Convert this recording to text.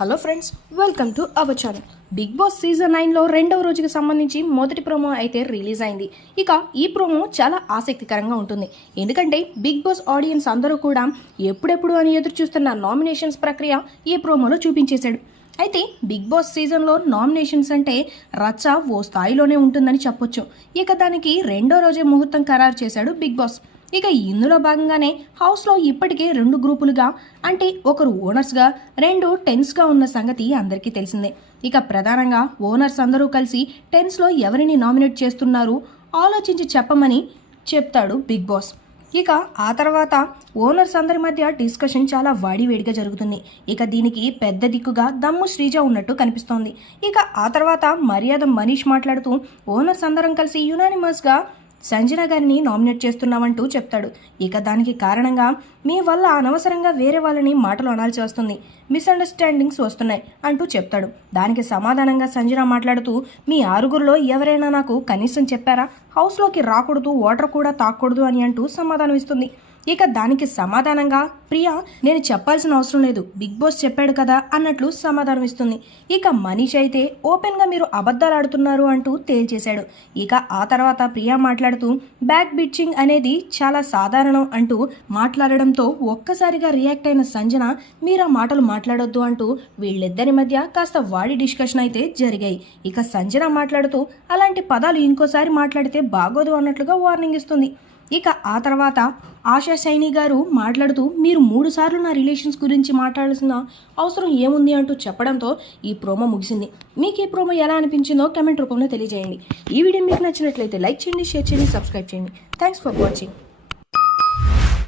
Hello friends, welcome to our channel. Bigg Boss season 9లో రెండవ రోజుకి సంబంధించి మొదటి ప్రోమో అయితే రిలీజ్ అయింది. ఇక ఈ ప్రోమో చాలా ఆసక్తికరంగా ఉంటుంది. ఎందుకంటే బిగ్ బాస్ ఆడియన్స్ అందరూ కూడా ఎప్పుడెప్పుడు అని ఎదురు చూస్తున్న నామినేషన్స్ ప్రక్రియ ఈ ప్రోమోలో చూపించేశాడు. అయితే బిగ్ బాస్ సీజన్లో నామినేషన్స్ అంటే రచ్చ ఓ స్థాయిలోనే ఉంటుందని చెప్పొచ్చు. ఇక దానికి రెండో రోజే ముహూర్తం ఖరారు చేశాడు బిగ్ బాస్. ఇక ఇందులో భాగంగానే హౌస్లో ఇప్పటికే రెండు గ్రూపులుగా, అంటే ఒకరు ఓనర్స్గా, రెండు టెన్స్గా ఉన్న సంగతి అందరికీ తెలిసిందే. ఇక ప్రధానంగా ఓనర్స్ అందరూ కలిసి టెన్స్లో ఎవరిని నామినేట్ చేస్తున్నారు ఆలోచించి చెప్పమని చెప్తాడు బిగ్ బాస్. ఇక ఆ తర్వాత ఓనర్స్ అందరి మధ్య డిస్కషన్ చాలా వాడివేడిగా జరుగుతుంది. ఇక దీనికి పెద్ద దిక్కుగా దమ్ము శ్రీజ ఉన్నట్టు కనిపిస్తోంది. ఇక ఆ తర్వాత మర్యాద మనీష్ మాట్లాడుతూ ఓనర్స్ అందరం కలిసి యునానిమస్గా సంజన గారిని నామినేట్ చేస్తున్నామంటూ చెప్తాడు. ఇక దానికి కారణంగా మీ వల్ల అనవసరంగా వేరే వాళ్ళని మాటలు అనాల్సి వస్తుంది, మిస్అండర్స్టాండింగ్స్ వస్తున్నాయి అంటూ చెప్తాడు. దానికి సమాధానంగా సంజన మాట్లాడుతూ మీ ఆరుగురిలో ఎవరైనా నాకు కనీసం చెప్పారా, హౌస్లోకి రాకూడదు, వాటర్ కూడా తాకూడదు అని అంటూ సమాధానం ఇస్తుంది. ఇక దానికి సమాధానంగా ప్రియా నేను చెప్పాల్సిన అవసరం లేదు, బిగ్ బాస్ చెప్పాడు కదా అన్నట్లు సమాధానం ఇస్తుంది. ఇక మనీష్ అయితే ఓపెన్గా మీరు అబద్ధాలు ఆడుతున్నారు అంటూ తేల్చేశాడు. ఇక ఆ తర్వాత ప్రియా మాట్లాడుతూ బ్యాక్ బిట్చింగ్ అనేది చాలా సాధారణం అంటూ మాట్లాడడంతో ఒక్కసారిగా రియాక్ట్ అయిన సంజన మీరు ఆ మాటలు మాట్లాడొద్దు అంటూ వీళ్ళిద్దరి మధ్య కాస్త వాడి డిస్కషన్ అయితే జరిగాయి. ఇక సంజన మాట్లాడుతూ అలాంటి పదాలు ఇంకోసారి మాట్లాడితే బాగోదు అన్నట్లుగా వార్నింగ్ ఇస్తుంది. ఇక ఆ తర్వాత ఆశా సైని గారు మాట్లాడుతూ మీరు 3 సార్లు నా రిలేషన్స్ గురించి మాట్లాడాల్సిన అవసరం ఏముంది అంటూ చెప్పడంతో ఈ ప్రోమో ముగిసింది. మీకు ఈ ప్రోమో ఎలా అనిపించిందో కామెంట్ రూపంలో తెలియజేయండి. ఈ వీడియో మీకు నచ్చినట్లయితే లైక్ చేయండి, షేర్ చేయండి, సబ్స్క్రైబ్ చేయండి. Thanks for watching.